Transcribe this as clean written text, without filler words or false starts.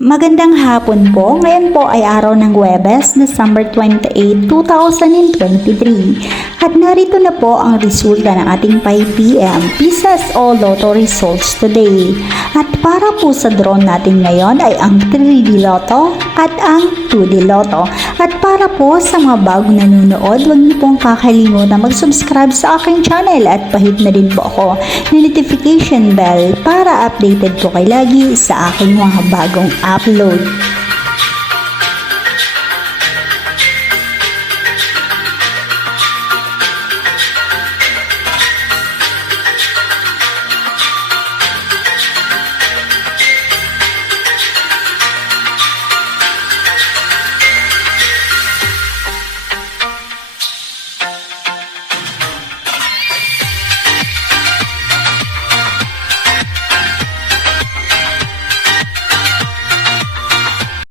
Magandang hapon po. Ngayon po ay araw ng Huwebes, December 28, 2023. At narito na po ang resulta ng ating 5pm Pieces o Lotto results today. At para po sa draw natin ngayon ay ang 3D Lotto at ang 2D Lotto. At para po sa mga bagong nanonood, huwag niyo pong kakalimutan mag-subscribe sa aking channel at pahit na din po ako ng notification bell para updated po kayo lagi sa aking mga bagong upload.